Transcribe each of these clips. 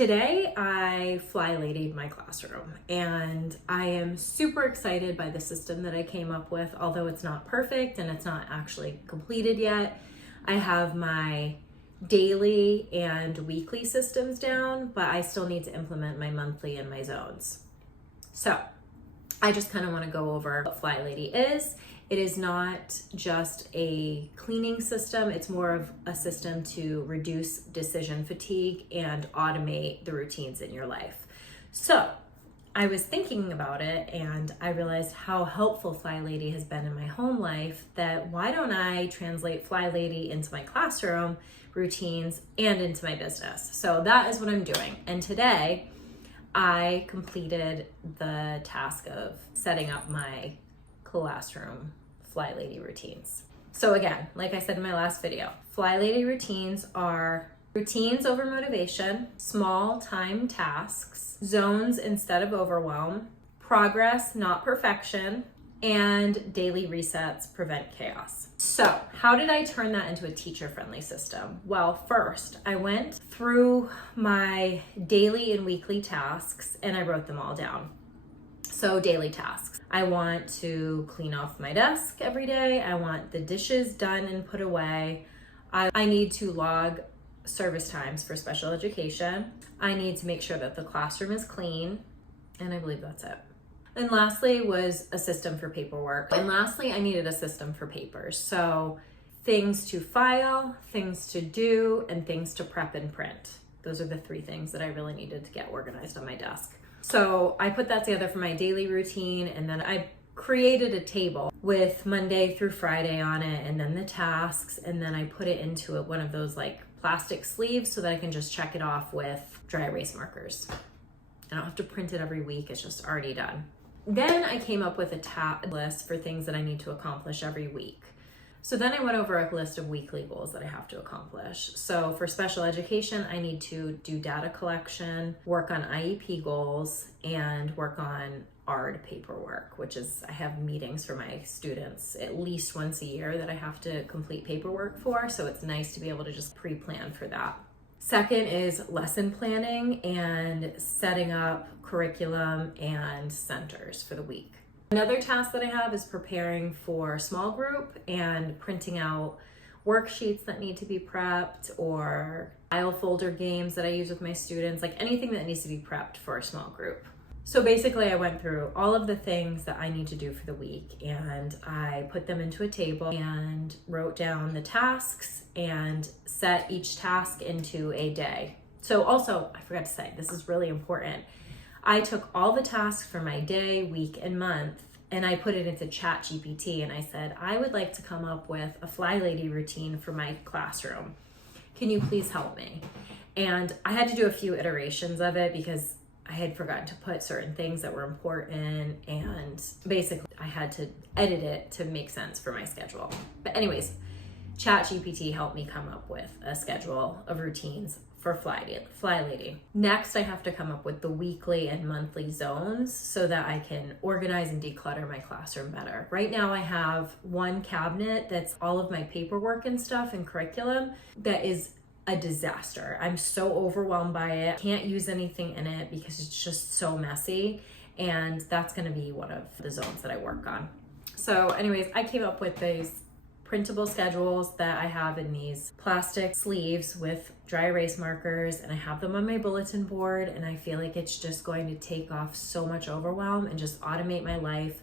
Today I FlyLady'd my classroom, and I am super excited by the system that I came up with. Although it's not perfect and it's not actually completed yet, I have my daily and weekly systems down, but I still need to implement my monthly and my zones. So I just kind of want to go over what FlyLady is. It is not just a cleaning system, it's more of a system to reduce decision fatigue and automate the routines in your life. So I was thinking about it and I realized how helpful FlyLady has been in my home life, that why don't I translate FlyLady into my classroom routines and into my business? So that is what I'm doing. And today I completed the task of setting up my classroom FlyLady routines. So again, like I said in my last video, FlyLady routines are routines over motivation, small time tasks, zones instead of overwhelm, progress, not perfection, and daily resets prevent chaos. So how did I turn that into a teacher-friendly system? Well, first I went through my daily and weekly tasks and I wrote them all down. So daily tasks. I want to clean off my desk every day. I want the dishes done and put away. I need to log service times for special education. I need to make sure that the classroom is clean. And I believe that's it. And lastly was a system for paperwork. And lastly, I needed a system for papers. So things to file, things to do, and things to prep and print. Those are the three things that I really needed to get organized on my desk. So I put that together for my daily routine, and then I created a table with Monday through Friday on it, and then the tasks, and then I put it into one of those like plastic sleeves so that I can just check it off with dry erase markers. I don't have to print it every week, it's just already done. Then I came up with a list for things that I need to accomplish every week. So then I went over a list of weekly goals that I have to accomplish. So for special education, I need to do data collection, work on IEP goals, and work on ARD paperwork, which is, I have meetings for my students at least once a year that I have to complete paperwork for. So it's nice to be able to just pre-plan for that. Second is lesson planning and setting up curriculum and centers for the week. Another task that I have is preparing for small group and printing out worksheets that need to be prepped, or file folder games that I use with my students, like anything that needs to be prepped for a small group. So basically I went through all of the things that I need to do for the week and I put them into a table and wrote down the tasks and set each task into a day. So also, I forgot to say, this is really important. I took all the tasks for my day, week, and month, and I put it into ChatGPT, and I said, I would like to come up with a FlyLady routine for my classroom. Can you please help me? And I had to do a few iterations of it because I had forgotten to put certain things that were important, and basically I had to edit it to make sense for my schedule. But anyways, ChatGPT helped me come up with a schedule of routines for FlyLady. Next, I have to come up with the weekly and monthly zones so that I can organize and declutter my classroom better. Right now I have one cabinet that's all of my paperwork and stuff and curriculum that is a disaster. I'm so overwhelmed by it. I can't use anything in it because it's just so messy, and that's gonna be one of the zones that I work on. So anyways, I came up with these printable schedules that I have in these plastic sleeves with dry erase markers, and I have them on my bulletin board, and I feel like it's just going to take off so much overwhelm and just automate my life,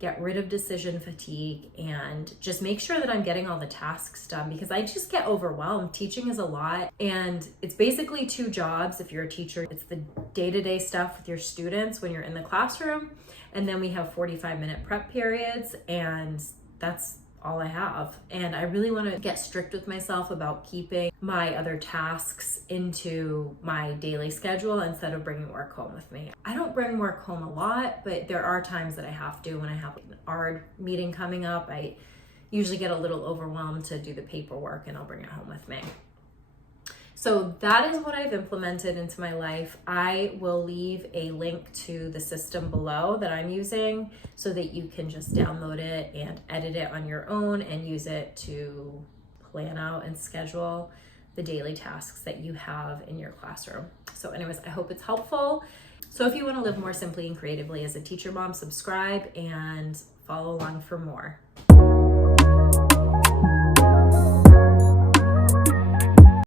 get rid of decision fatigue, and just make sure that I'm getting all the tasks done, because I just get overwhelmed. Teaching is a lot, and it's basically two jobs if you're a teacher. It's the day-to-day stuff with your students when you're in the classroom, and then we have 45-minute prep periods, and that's all I have. And I really want to get strict with myself about keeping my other tasks into my daily schedule instead of bringing work home with me. I don't bring work home a lot, but there are times that I have to. When I have an ARD meeting coming up, I usually get a little overwhelmed to do the paperwork, and I'll bring it home with me. So that is what I've implemented into my life. I will leave a link to the system below that I'm using so that you can just download it and edit it on your own and use it to plan out and schedule the daily tasks that you have in your classroom. So anyways, I hope it's helpful. So if you want to live more simply and creatively as a teacher mom, subscribe and follow along for more.